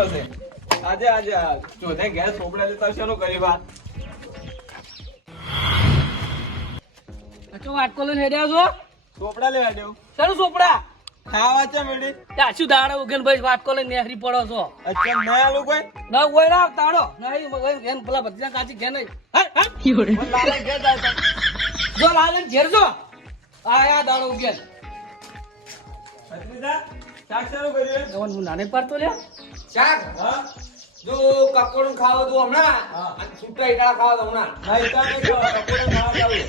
કર્યો છે. આજે આજે આ ચોથે ઘેર સોપડા લેતા શેનો કરી વાત તો વાટકો લઈને હેડ્યા છો? સોપડા લેવા દેવ સર સોપડા? ખાવા છે મેડી. ત્યાં શું દાડો ઉગેન ભાઈ વાટકો લઈને નેહરી પડો છો? અચ્છા મેં આલું કોઈ? ના કોઈ ના તાડો નહીં મગર ઘેન પેલા ભત્રીજા કાચી ઘેન નહીં. હા હા? પણ ઘેર જાય જો લાલન ઘેર જો. આયા દાડો ઉગેન શાક શેનું કર્યું હું નાને પાડતો લ્યા શાક હા? જો કકોડું ખાવા તો હમણાં. અને છૂટા ઈટાળા ખાવા તો હમણાં. ના, ઈટા નહીં ખાવા, જાવું.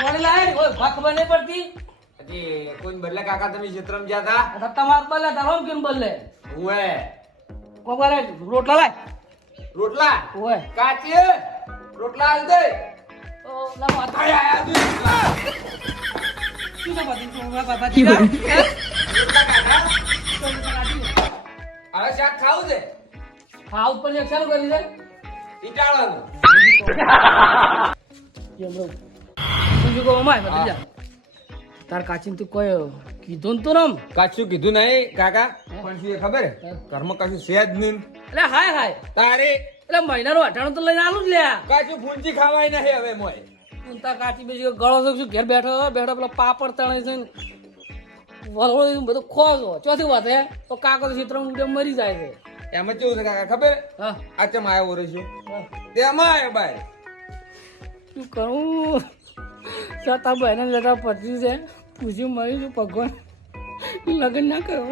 કોને લાય ઓય ભા ખબર નહીં પડતી હજી કોઈ બદલે કાકા તમે જત્રમ ગયા હતા તમાર બદલે તારો કેમ બદલે? ઉવે કોબારે રોટલા લાય. રોટલા? ઓય. કાચી રોટલા આલ દે. ઓ લા માથા આયા. શું બાતી તું ઓય હા ઉપર એક ચાલુ કરી દે. ઈટાળાનું. કેમ રહું બીજું કહો અમાય જા. તાર કાચીન તું કયો કીધું તું રમ. કાચું કીધું નહીં કાકા. પણ શું ખબર? ઘરમાં કશું છે જ નહીં. એટલે હાય હાય. તારે એટલે મહિનાનું અઠાણું તો લઈને આલું જ લ્યા. કાચું ફૂંચી ખાવાય નહીં હવે મોય. તું તાર કાચી બીજું ગળો છો શું? ઘેર બેઠો બેઠો પેલો પાપડ તણે છે વલોળી બધું ખો છો ચોથી વાત હે? તો કાકો તો ચિત્ર મરી જાય છે. એમાં કેવું છે કાકા ખબર? આ ચમ આવ્યો હા. તેમાં આવ્યો ભાઈ શું કરું? છતાં બહેને લગા પતિ છે. પૂછ્યું મળી છું ભગવાન લગ્ન ના કરો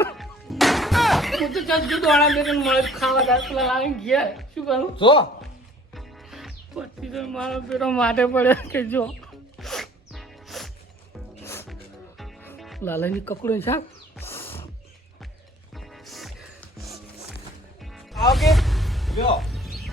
હું તો ચજ્જુ દોડા દે મળે ખાવા પેલા લાવીને ગયા શું કરું? જો. પછી તો મારો માટે પડ્યો કે જો. લાલાની કકડું શાક. આવો કે?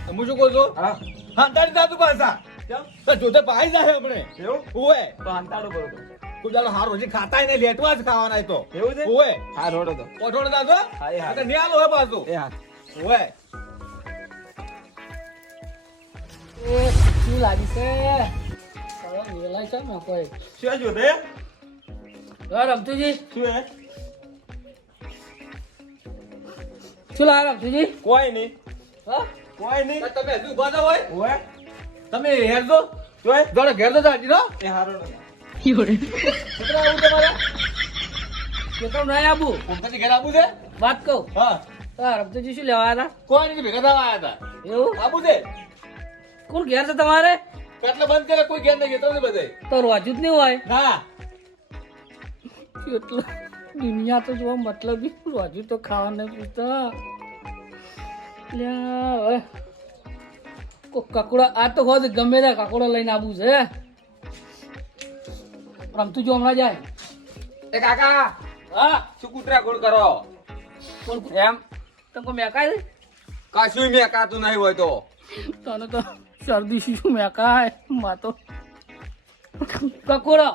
હું શું કહું છું? હા હાંતાડી દાદુ પાછા. કેમ? તો જોતે પાઈ જાય હમણે એવું? ઓએ તો હાંતાડો બરોબર. કોઈ દાડો હારો હજી ખાતાય નહીં લેટવા જ ખાવાના તો એવું છે? ઓએ હા, રોડો તો. ઓઠોડ દાદો હા, એ હા. એટલે ન્યાલો હે પાછું એ હા. ઓએ એ શું લાગી છે સારો વેલાય છે ને કોઈ શું જોતે? રમતુજી શું હે? શું લાવે રમતુજી કોઈ નહીં. હા? કોઈ નહીં. તમે હજુ ઊભા તો હોય હોય તમે હેરજો. જોય? જોડે ઘેર તો જાજી નો એ હારો કેટલા આવું તમારે? કેટલો નહીં આબુ કોમતાથી ઘેર આવું છે? વાત કહું. હા. હા રમતુજી શું લેવા આવ્યા કોઈ નહીં ભેગા થવા આવ્યા હતા હતા એવું? આવું છે? કોણ ઘેર છે તમારે? એટલે બંધ કરે કોઈ ઘેર નહીં જતો નહીં બધે. તો રોજુ જ નહીં હોય? ના. એટલું. દુનિયા તો જોવા મતલબ હજુ તો ખાવાના લ્યા, હવે. આ તો હોય ગમે તે કકડો લઈને આવું છે. રમતું જો હમણાં જાય. એ કાકા હા? શું કૂતરા ગોળ કરો? એમ? તમે મેકાય કશું મેં કાતું નહીં હોય તો. તને તો શરદી શું મેકાય. માતો કકોડો.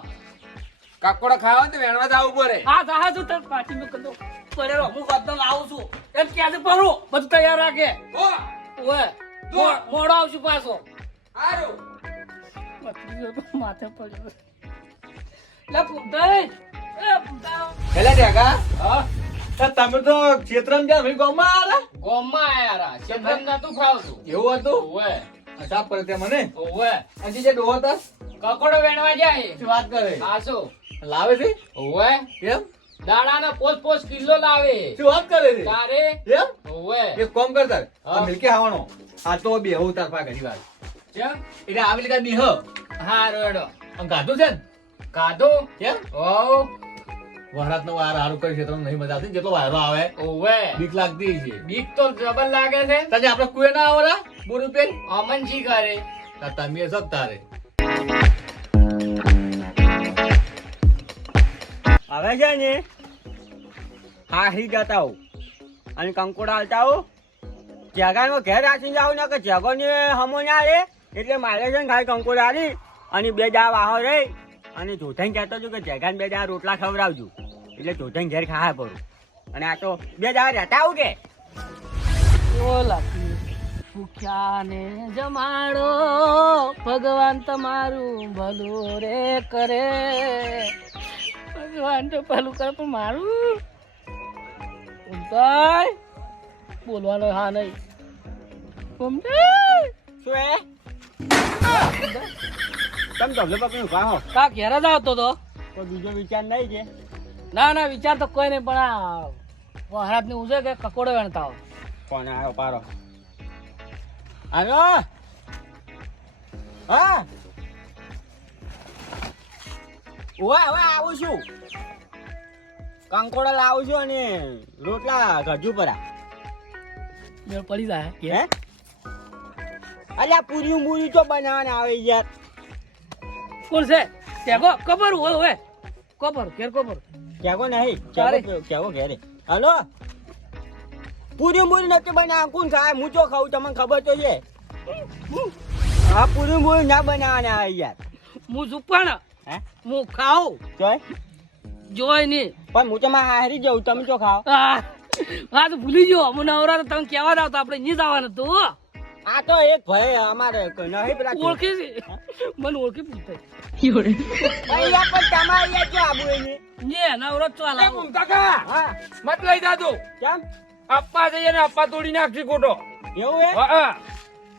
કાકોડા ખાવા તો વેણવા જાવું પડે. હા તો જો તર તને મે કદો કીધું પડેલો હું બદલ આવું છું. એમ કે આજે પરો બધું તૈયાર રાખે. ઓ ઓવે તો મોડો આવશું પાછો. આરો માથે પડ્યો. લે પુદાઈ એ પૂતા હેલે હા? તમે તો ક્ષેત્રમ ગયા ભાઈ ગામમાં આલા? ગોમમાં આયા રા. ક્ષેત્રમ ના તું ખાવ છું. એવું હતું? ઓવે. સાફ કરે તે મને. ઓવે. હજી જે ડોહો હતા? કકોડો વેણવા જાય. શું વાત કરે? આસો લાવે છે? ઓવે કેમ દાડાના પોસ પોસ કિલો લાવે. શું વાત કરે છે? તારે? એમ? ઓવે એક કોમ કર તાર આ મિલકે આવવાનો. આ તો બે હું તાર પા ઘણી વાર કેમ? એટલે આવેલી કા હ. હા રોડો આમ કાધો છે ને? કાધો કેમ? ઓ વરાત નો વાર હારું કરી તો નહીં મજા આવતી? જેટલો વાયરો આવે ઓવે બીક લાગતી છે. બીક તો જબર લાગે છે. તને આપણે કુએ ના આવરા? બોર પેલ અમનજી કરે તમે સબ તારે. હવે છે ને, હાહી જતા હો. અને કંકોડા હાલતા હો. જગાનો ઘેર રાખીને જાવ ને કે જગો ને હમો ના રે, એટલે મારે છે ને ખાલી કંકોડા હાલી અને બે દા વાહો રે. અને જોધાઈને કહેતો છું કે જગાને બે દા રોટલા ખવડાવજો. એટલે જોધાઈને ઘેર ખાવા પડું અને આ તો બે દા રહેતા આવું કે? ઓ લાગી ને જમાડો, ભગવાન તમારું ભલું રે કરે. તો ભલું કરે પણ મારું? ઉમતાઈ બોલવાનો હા નહીં. ઉમતાઈ શું હે તમે ધબલે પકડી ઊભા હો. કા ઘેર જ આવતો તો? કોઈ બીજો વિચાર નહીં છે ના ના વિચાર તો કોઈ નહીં પણ આ મહારાજની ઉજે કે કકોડો વેણતા હો કોણ આવ્યો પારો આવ્યો? હા? ઓવા હવે આવું છું. કંકોડા લાવું છું અને રોટલા ગજુ પરા મેળ પડી જાય હે? અલ્યા પૂરી મૂરી તો બનાવવાને આવે યાર. કોણ છે? કેગો? કબર હોય હોય. કબર ઘેર કબર કેગો નહીં. કેવો કેવો ઘેરે. હલો? પૂરી મૂરી નથી બનાવ કોણ ખાય? હું તો ખાઉં તમને ખબર તો છે. હા પૂરી મૂરી ના બનાવવાને આવે યાર. હું ઝુકવાણ હે? હું ખાઉં? જોય. જોય નહીં પણ હું તો હારી જાઉં તમે તો ખાઓ. આ આ તો ભૂલી ગયો. હું નવરા તો તમે કહેવા જાવ તો આપણે નહીં જવાનું તું આ તો એક ભાઈ અમારે નહીં પેલા ઓળખી છે? મને ઓળખી પૂછતા અહીંયા પણ તમારે અહીંયા ક્યાં આબુ એને ને નવરો ચાલ. એ કાકા હા. મત લઈ જાજો. કેમ? અપ્પા જઈએ ને અપ્પા તોડી નાખશે ખોટો. એવું હે હા.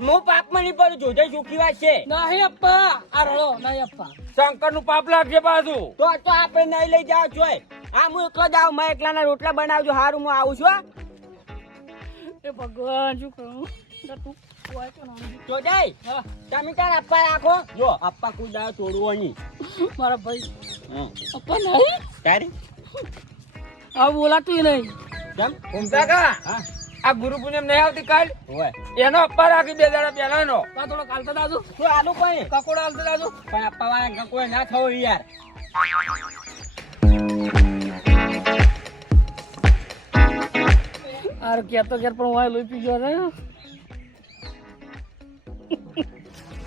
હું પાપમાં નહીં પડું જોજે સુખી વાત છે. નહીં અપ્પા આ રડો નહીં અપ્પા. શંકરનું પાપ લાગશે પાછું. તો તો આપણે નહીં લઈ જાવ છો આ હું એકલો જ આવું મેં એકલાના રોટલા બનાવજો હારું હું આવું છું હા? એ ભગવાન શું કરું? તું તમે તાર અપ્પા રાખો. જો અપ્પા કુદા તોડવો નહીં. મારા ભાઈ. અપ્પા નહીં? તારે? બોલાતું નહીં. કેમ? ઘૂમતા કા હા. આ ગુરુ પૂનમ નહીં આવતી કાલ? હોય એનો અપ્પા રાખી બે દાડા પહેલા નો કા થોડો કાલતા દાદુ શું આલુ પણ કકોડો હાલતા દાદુ પણ અપ્પા વાળા કોઈ ના થવો યાર. આર કેતો ઘેર પણ વાય લોહી પી ગયો રે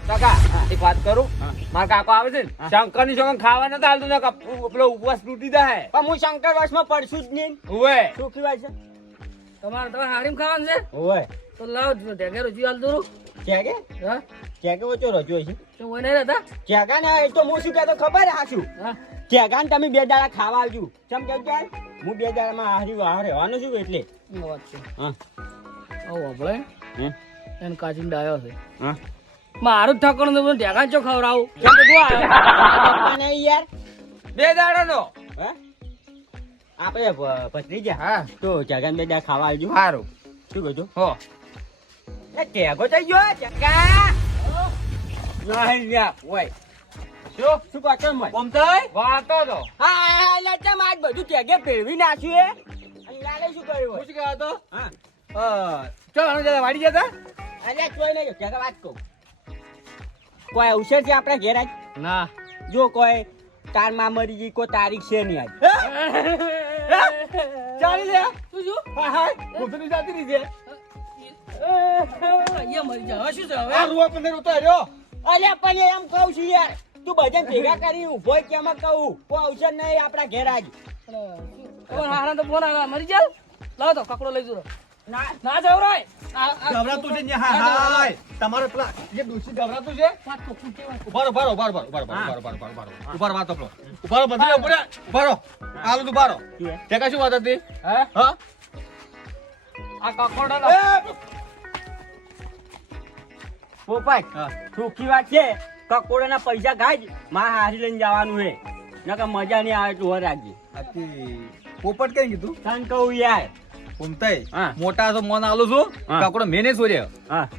કાકા એક વાત કરું? મારા કાકો આવે છે ને શંકરની શંકર ખાવા નથી હાલતું ને પેલો ઉપવાસ તૂટી દે પણ હું શંકર વર્ષમાં પડશું જ નહીં. ઉવે સુખી વાત છે? તમારે તમારે હારીમ ખાવાનું છે? હોય તો લાવ ઢેગે રોજી હાલ દોરું. ક્યાં કે? હા? ક્યાં કે વચ્ચે રજો છે તો હોય રહેતા? ક્યાં ને એ તો હું શું કહેતો ખબર હા. શું હા ને તમે બે દાડા ખાવા આવજો. ચમ કેમ કે હું બે દાડામાં હારી હારે રહેવાનું છું એટલે? વાત છે. હા. ઓ આપણે. હે? એને કાચીને ડાયો છે. હા. મારું જ ઠાકોર ને ઢેગા ચો ખવડાવું. કેમ બધું આવ્યો પપ્પા યાર. બે દાડા નો હે? આપણે ભત્રીજા હા. તો જગન બે ખાવા આવજો. સારું શું કહ્યું હો. એ ટેગો થઈ ગયો ચકા નહીં લ્યા ઓય. શું? શું વાતો તો. હા બધું ટેગે ભેળવી નાખ્યું એ લાલે શું કર્યું શું હા. ચાલ આનો જરા વાડી જતા? અલ્યા ચોય નહીં ટેગા વાત કહું. કોઈ અવસર છે આપણા ઘેર આજ? ના. જો કોઈ તારમાં મરી ગઈ કોઈ તારીખ છે નહીં આજ. ચાલી લે. તું શું હા હા ઘૂમતાની જાતી રહી છે. અહીંયા મરી જા. હવે શું છે હવે? આ રૂવા પંદર ઉતાર્યો. અલ્યા પણ એમ કહું છું યાર તું બધા ભેગા કરી ઊભો કેમ કહું. કોઈ અવસર નહીં આપણા ઘેર આજ. તમારા હારા તો ફોન આવ્યા. મરી જાવ? લાવો તો કકડો લઈ જુરો ના. ના જવરાય. ગભરાતું છે ને હા હા તમારો પેલા જે દોષી ગભરાતું છે? ઉભારો ઉભારો ઉભારો ઉભારો ઉભારો ઉભારો ઉભારો ઉભારો ઉભારો. આલુ તું બારો? તે કશું વાત હતી? હે? હા? આ કાકોડા હા. સુખી વાત છે. કકોડાના પૈસા ગાજમાં હારી લઈને જવાનું હે. નકર મજા નહીં આવે તું રાખજે. પોપટ કઈ કીધું? તન કહું યાર. ઘૂમતાઈ મોટા તો મન આલું છું. હા. મેને સોરે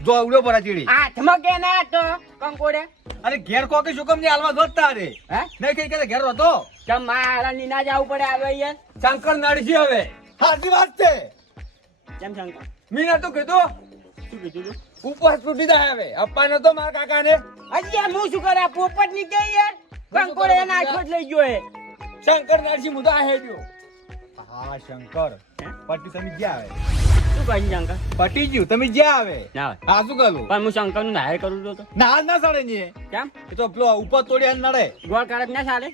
જો ઉડ્યો પરા ચીડી. હાથમાં કે ના તો કંકોડે? અરે ઘેર કોકે શું કમની હાલમાં જોતા રે. હે? નહીં કઈ કે ઘેર હતો? ચમમાં નીના ના જવું પડે આવે યાર શંકર નડશી હવે. સાચી વાત છે. કેમ શંકર? મીના તો કીધું? શું કીધું ઉપવાસ તૂટી જાય હવે. અપ્પા નતો મારા કાકાને. ને યાર હું શું કરે? પોપટની કે યાર કંકોડે એના જ લઈ ગયો હે. શંકર નરસિંહ તો આ હેડ્યો હા શંકર. હે? પટી તમે જ્યાં આવે. શું કહી શંકર? પટી ગયું તમે જ્યાં આવે? ના હા શું કરું પણ હું શંકરનું નાયર કરું છું તો. ના ના સાડે ની કેમ? એ તો પેલો ઉપર તોડી નડે. ગોળ કારક ના ચાલે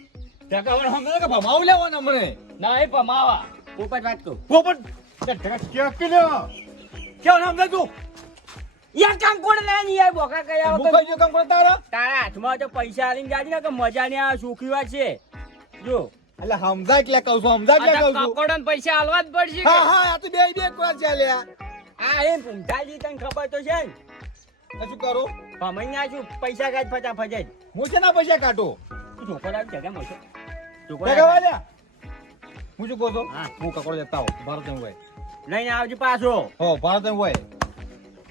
ત્યાં કહે હમણાં કે ભમાવ લેવાનો હમણે ના એ પમાવા પોપટ વાત કહું. પોપટ ક્યાં કે લેવા ક્યાં નામ તું? યાર કંકોડે લે ની યાર બોકા કયા વગર મુકાઈ જો કામ કરે તારા. તારા હાથમાં તો પૈસા આલીને જાજી ને કે મજા ને આ સુખી વાત છે. જો. એટલે સમજા એટલે કહું છું સમજા એટલે કહું છું. કંકોડો પૈસા હાલવા જ પડશે. હા હા આ તો બે બે એક ચાલે આ એમ ભૂમતાજી તને ખબર તો છે ને. તો કરો? ભમાઈ ભમણ્યા છું પૈસા કાઢ ફટાફટ જ. હું છે ના પૈસા કાઢો? છોકરા જગ્યા મળશે. હું શું કહું છું? હું. કકડો જતા આવું ભારત એમ હોય. લઈને આવજો પાછો. હો ભારત એમ હોય.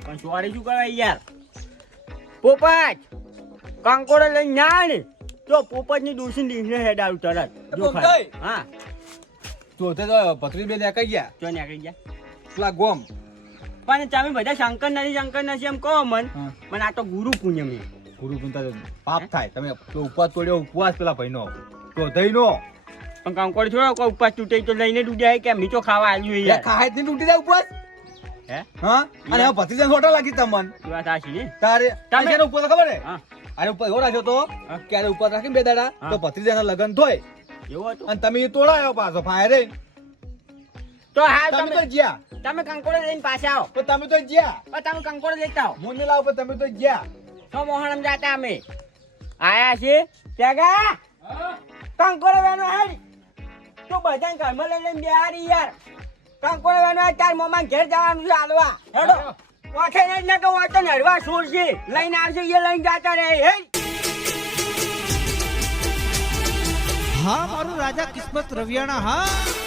પણ સોરી શું કરવા યાર? પોપટ કંકોડો લઈને ના ને તો પોપટની દૂસરી દીને હેડ આવ્યું તરત. જો પોપટ. ખાલી. હા. તો ભત્રી બે લે ગયા? ચો નીકળી ગયા? પેલા ગોમ. પણ તમે બધા શંકર નથી શંકર નથી એમ કહો મન. મને પણ આ તો ગુરુ પૂજ્ય ગુરુ ગુંતા પાપ થાય. તમે ઉપવાસ તોડ્યો ઉપવાસ પેલા ભાઈનો. ચોથઈ નો પણ કંકોડ થોડો કોઈ ઉપવાસ તૂટે તો લઈને ડૂડ્યા કે મીઠો ખાવા આવ્યું યાર. ખાય જ તૂટી જાય ઉપવાસ? હે? હા? અને હવે ભત્રીજા સોટા લાગી તમન? વાત સાચી ને. તારે તારે તમે ઉપવાસ ખબર હે હા. અરે ઉપર એવો રાખ્યો તો ક્યારે ઉપવાસ રાખીને બે દાડા? તો ભત્રીજાના લગન થોય. એવું હતું. અને તમે તોડાયો પાછો ફાયરે તો હાલ તમે તો ગયા તમે કંકોડો લઈને પાછા આવો. પણ તમે તો ગયા પણ તમે કંકોડો લેતા આવો. હું નહીં લાવો પણ તમે તો ગયા તો મોહણમ જાતા અમે. આયા છે ત્યાગા કંકોડો વેનો હેડ તો બધા ઘરમાં લઈ લઈને બેહારી યાર. કંકોડો વેનો હેડ તાર મોમાં ઘેર જવાનું છે હાલવા. હેડો. ઓઠે ને ન કહો તો નડવા સુર છે? લઈને આવશે એ લઈને જાતા રહે. હેડ. હા મારું રાજા કિસ્મત રવિયાણા હા.